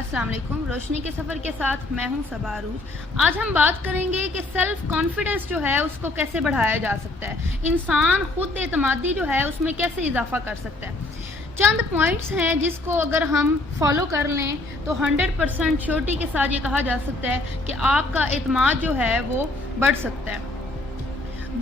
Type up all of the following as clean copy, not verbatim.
السلام علیکم، روشنی کے سفر کے ساتھ میں ہوں صبا عروج۔ آج ہم بات کریں گے کہ سیلف کانفیڈنس جو ہے اس کو کیسے بڑھایا جا سکتا ہے، انسان خود اعتمادی جو ہے اس میں کیسے اضافہ کر سکتا ہے۔ چند پوائنٹس ہیں جس کو اگر ہم فالو کر لیں تو 100% شیورٹی کے ساتھ یہ کہا جا سکتا ہے کہ آپ کا اعتماد جو ہے وہ بڑھ سکتا ہے۔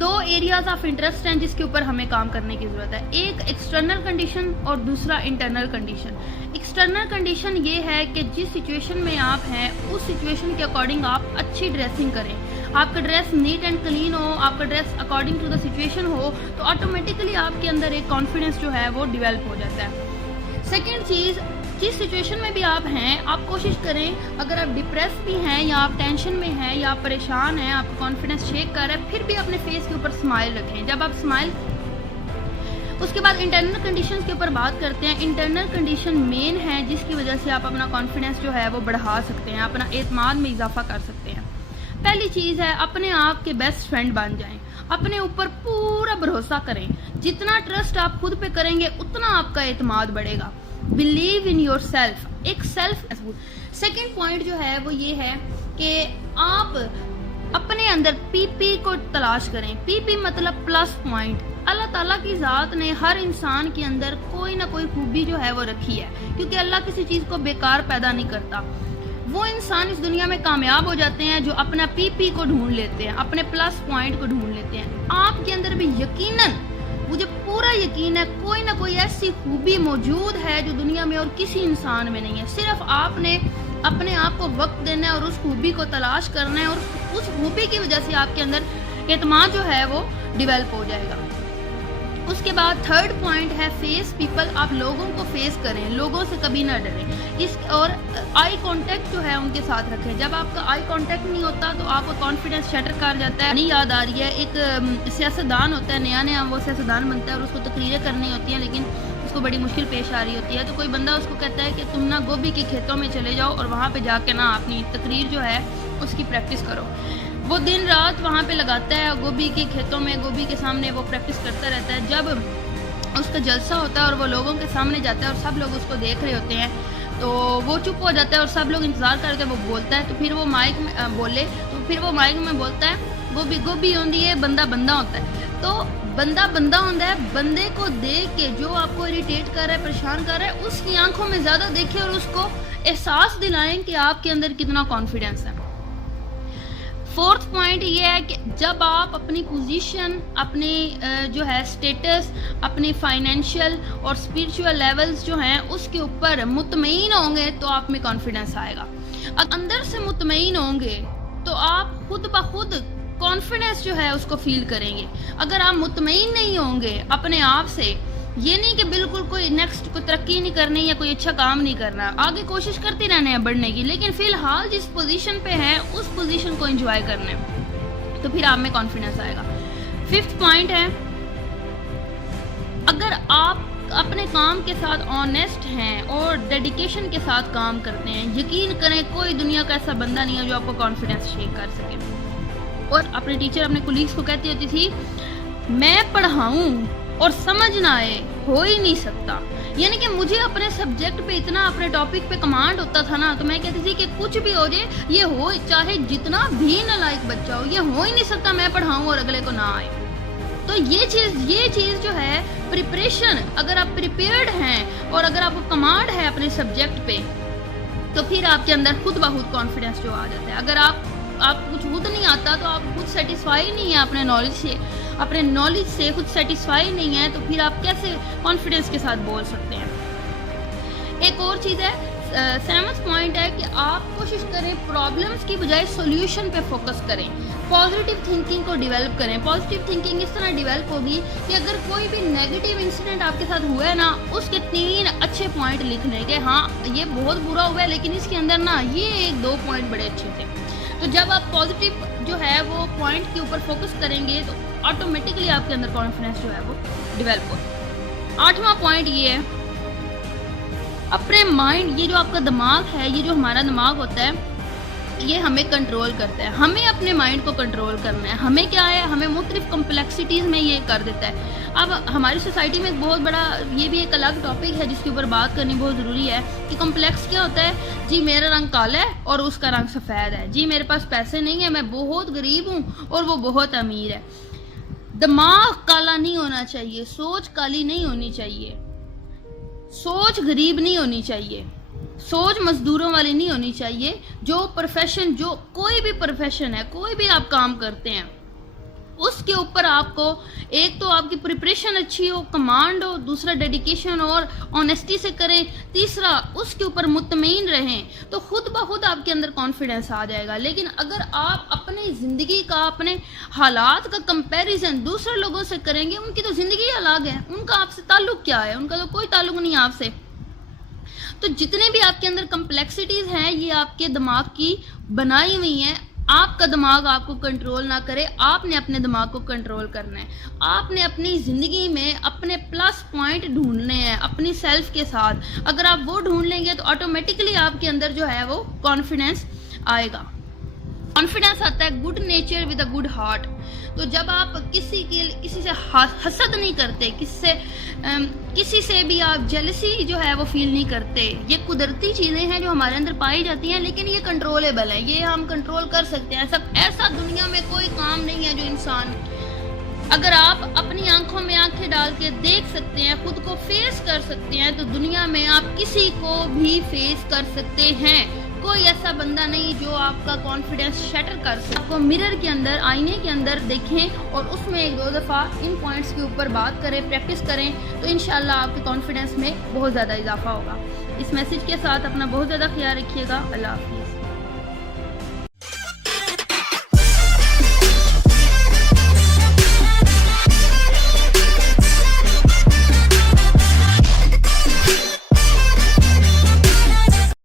دو ایریاز آف انٹرسٹ ہیں جس کے اوپر ہمیں کام کرنے کی ضرورت ہے، ایک ایکسٹرنل کنڈیشن اور دوسرا انٹرنل کنڈیشن۔ ایکسٹرنل کنڈیشن یہ ہے کہ جس سچویشن میں آپ ہیں اس سچویشن کے اکارڈنگ آپ اچھی ڈریسنگ کریں، آپ کا ڈریس نیٹ اینڈ کلین ہو، آپ کا dress according to the situation ہو تو آٹومیٹکلی آپ کے اندر ایک کانفیڈنس جو ہے وہ ڈیولپ ہو جاتا ہے۔ سیکنڈ چیز، جس سچویشن میں بھی آپ ہیں آپ کوشش کریں، اگر آپ ڈپریس بھی ہیں یا آپ ٹینشن میں ہیں یا آپ پریشان ہیں، آپ کا کانفیڈنس شیک کر رہا ہے، پھر بھی اپنے فیس کے اوپر اسمائل رکھیں۔ جب آپ اسمائل، اس کے بعد انٹرنل کنڈیشنز کے اوپر بات کرتے ہیں۔ انٹرنل کنڈیشن مین ہے جس کی وجہ سے آپ اپنا کانفیڈنس جو ہے وہ بڑھا سکتے ہیں، اپنا اعتماد میں اضافہ کر سکتے ہیں۔ پہلی چیز ہے اپنے آپ کے بیسٹ فرینڈ بن جائیں، اپنے اوپر پورا بھروسہ کریں۔ جتنا ٹرسٹ آپ خود پہ کریں گے اتنا آپ کا اعتماد بڑھے گا۔ بلیو ان یور سیلف، ایک سیلف۔ سیکنڈ پوائنٹ جو ہے وہ یہ ہے کہ آپ اپنے اندر پی پی کو تلاش کریں۔ پی پی مطلب پلس پوائنٹ۔ اللہ تعالیٰ کی ذات نے ہر انسان کے اندر کوئی نہ کوئی خوبی جو ہے وہ رکھی ہے، کیونکہ اللہ کسی چیز کو بیکار پیدا نہیں کرتا۔ وہ انسان اس دنیا میں کامیاب ہو جاتے ہیں جو اپنا پی پی کو ڈھونڈ لیتے ہیں، اپنے پلس پوائنٹ کو ڈھونڈ لیتے ہیں۔ آپ کے اندر بھی یقیناً، مجھے پورا یقین ہے، کوئی نہ کوئی ایسی خوبی موجود ہے جو دنیا میں اور کسی انسان میں نہیں ہے۔ صرف آپ نے اپنے آپ کو وقت دینا ہے اور اس خوبی کو تلاش کرنا ہے، اور اس خوبی کی وجہ سے آپ کے اندر اعتماد جو ہے وہ ڈیولپ ہو جائے گا۔ اس کے بعد تھرڈ پوائنٹ ہے فیس پیپل۔ آپ لوگوں کو فیس کریں، لوگوں سے کبھی نہ ڈریں، اور آئی کانٹیکٹ جو ہے ان کے ساتھ رکھیں۔ جب آپ کا آئی کانٹیکٹ نہیں ہوتا تو آپ کا کانفیڈنس شٹر کر جاتا ہے۔ نہیں یاد آ رہی ہے، ایک سیاستدان ہوتا ہے، نیا وہ سیاستدان بنتا ہے اور اس کو تقریریں کرنی ہوتی ہیں، لیکن اس کو بڑی مشکل پیش آ رہی ہوتی ہے، تو کوئی بندہ اس کو کہتا ہے کہ تم نا گوبھی کے کھیتوں میں چلے جاؤ اور وہاں پہ جا کے نا اپنی تقریر جو ہے اس کی پریکٹس کرو۔ وہ دن رات وہاں پہ لگاتا ہے، گوبھی کے کھیتوں میں گوبھی کے سامنے وہ پریکٹس کرتا رہتا ہے۔ جب اس کا جلسہ ہوتا ہے اور وہ لوگوں کے سامنے جاتا ہے اور سب لوگ اس کو دیکھ رہے ہوتے ہیں تو وہ چپ ہو جاتا ہے اور سب لوگ انتظار کرتے ہیں وہ بولتا ہے، تو پھر وہ مائک میں بولتا ہے گوبھی گوبھی ہوندی ہے، بندہ بندہ ہوتا ہے۔ تو بندہ بندہ ہوتا ہے، بندے کو دیکھ کے جو آپ کو اریٹیٹ کر رہا ہے، پریشان کر رہا ہے، اس کی آنکھوں میں زیادہ دیکھیں اور اس کو احساس دلائیں کہ آپ کے اندر کتنا کانفیڈنس ہے۔ فورتھ پوائنٹ یہ ہے کہ جب آپ اپنی پوزیشن، اپنی جو ہے سٹیٹس، اپنی فائنینشیل اور اسپرچول لیولز جو ہیں اس کے اوپر مطمئن ہوں گے تو آپ میں کانفیڈنس آئے گا۔ اندر سے مطمئن ہوں گے تو آپ خود بخود کانفیڈنس جو ہے اس کو فیل کریں گے۔ اگر آپ مطمئن نہیں ہوں گے اپنے آپ سے، یہ نہیں کہ بالکل کوئی نیکسٹ کوئی ترقی نہیں کرنی یا کوئی اچھا کام نہیں کرنا، آگے کوشش کرتے رہنا ہے بڑھنے کی، لیکن فی الحال جس پوزیشن پہ ہے اس پوزیشن کو انجوائے کرنا ہے، تو پھر آپ میں کانفیڈنس آئے گا۔ ففتھ پوائنٹ ہے، اگر آپ اپنے کام کے ساتھ آنیسٹ ہیں اور ڈیڈیکیشن کے ساتھ کام کرتے ہیں، یقین کریں کوئی دنیا کا ایسا بندہ نہیں ہے جو آپ کو کانفیڈنس شیک کر سکے۔ اور اپنے ٹیچر اپنے کولیگس کو کہتی ہوتی تھی، میں پڑھاؤں اور سمجھ نہ آئے ہو ہی نہیں سکتا، یعنی کہ مجھے اپنے سبجیکٹ پہ اتنا، اپنے ٹاپک پہ کمانڈ ہوتا تھا نا، تو میں کہتی تھی کہ کچھ بھی ہو جائے، یہ ہو چاہے جتنا بھی نالائق بچہ ہو، یہ ہو ہی نہیں سکتا میں پڑھاؤں اور اگلے کو نہ آئے۔ تو یہ چیز جو ہے پریپریشن، اگر آپ پریپیئرڈ ہیں اور اگر آپ کو کمانڈ ہے اپنے سبجیکٹ پہ تو پھر آپ کے اندر خود بخود کانفیڈنس جو آ جاتا ہے۔ اگر آپ کچھ خود نہیں آتا تو آپ خود سیٹسفائی نہیں ہے اپنے نالج سے خود سیٹسفائی نہیں ہے، تو پھر آپ کیسے کانفیڈنس کے ساتھ بول سکتے ہیں۔ ایک اور چیز ہے، 7واں پوائنٹ ہے کہ آپ کوشش کریں پرابلمس کی بجائے سولوشن پہ فوکس کریں، پازیٹیو تھنکنگ کو ڈیولپ کریں۔ پازیٹیو تھنکنگ اس طرح ڈیولپ ہوگی کہ اگر کوئی بھی نیگیٹو انسیڈنٹ آپ کے ساتھ ہوا ہے نا، اس کے 3 اچھے پوائنٹ لکھ لیں کہ ہاں یہ بہت برا ہوا ہے لیکن اس کے اندر نا یہ 1-2 پوائنٹ بڑے اچھے تھے۔ تو جب آپ پازیٹیو جو ہے وہ پوائنٹ کے اوپر فوکس کریں گے تو آٹومیٹکلی آپ کے اندر کانفیڈنس جو ہے وہ ڈیولپ ہوگا۔ 8واں پوائنٹ یہ ہے، اپنے مائنڈ، یہ جو آپ کا دماغ ہے، یہ جو ہمارا دماغ ہوتا ہے، یہ ہمیں کنٹرول کرتا ہے. ہمیں اپنے مائنڈ کو کنٹرول کرنا ہے. ہمیں کیا ہے, ہمیں مختلف کمپلیکسٹیز میں یہ کر دیتا ہے. اب ہماری سوسائٹی میں ایک بہت بڑا, یہ بھی ایک الگ ٹاپک ہے جس کے اوپر بات کرنی بہت ضروری ہے کہ کمپلیکس کیا ہوتا ہے. جی میرا رنگ کالا ہے اور اس کا رنگ سفید ہے. جی میرے پاس پیسے نہیں ہیں, میں بہت غریب ہوں اور وہ بہت امیر ہے. دماغ کالا نہیں ہونا چاہیے, سوچ کالی نہیں ہونی چاہیے, سوچ غریب نہیں ہونی چاہیے, سوچ مزدوروں والی نہیں ہونی چاہیے. جو پروفیشن, جو کوئی بھی پروفیشن ہے, کوئی بھی آپ کام کرتے ہیں, اس کے اوپر آپ کو ایک تو آپ کی پریپریشن اچھی ہو, کمانڈ ہو, دوسرا ڈیڈیکیشن اور آنیسٹی سے کریں, تیسرا اس کے اوپر مطمئن رہیں, تو خود بخود آپ کے اندر کانفیڈنس آ جائے گا. لیکن اگر آپ اپنی زندگی کا, اپنے حالات کا کمپیریزن دوسرے لوگوں سے کریں گے, ان کی تو زندگی الگ ہے, ان کا آپ سے تعلق کیا ہے, ان کا تو کوئی تعلق نہیں آپ سے. تو جتنے بھی آپ کے اندر کمپلیکسٹیز ہیں یہ آپ کے دماغ کی بنائی ہوئی ہیں. آپ کا دماغ آپ کو کنٹرول نہ کرے, آپ نے اپنے دماغ کو کنٹرول کرنا ہے. آپ نے اپنی زندگی میں اپنے پلس پوائنٹ ڈھونڈنے ہیں اپنی سیلف کے ساتھ. اگر آپ وہ ڈھونڈ لیں گے تو آٹومیٹکلی آپ کے اندر جو ہے وہ کانفیڈنس آئے گا. کانفیڈنس آتا ہے good nature with a good heart. تو جب آپ کسی سے حسد نہیں کرتے, کسی سے بھی آپ جیلسی جو ہے وہ فیل نہیں کرتے. یہ قدرتی چیزیں ہیں جو ہمارے اندر پائی جاتی ہیں, لیکن یہ کنٹرولیبل ہے, یہ ہم کنٹرول کر سکتے ہیں. ایسا دنیا میں کوئی کام نہیں ہے جو انسان, اگر آپ اپنی آنکھوں میں آنکھیں ڈال کے دیکھ سکتے ہیں, خود کو فیس کر سکتے ہیں, تو دنیا میں آپ کسی کو بھی فیس کر سکتے ہیں. کوئی ایسا بندہ نہیں جو آپ کا کانفیڈنس شیٹر کر سکے. آپ کو مرر کے اندر, آئینے کے اندر دیکھیں اور اس میں ایک دو دفعہ ان پوائنٹس کے اوپر بات کریں, پریکٹس کریں, تو انشاءاللہ آپ کے کانفیڈنس میں بہت زیادہ اضافہ ہوگا. اس میسج کے ساتھ اپنا بہت زیادہ خیال رکھیے گا. اللہ حافظ.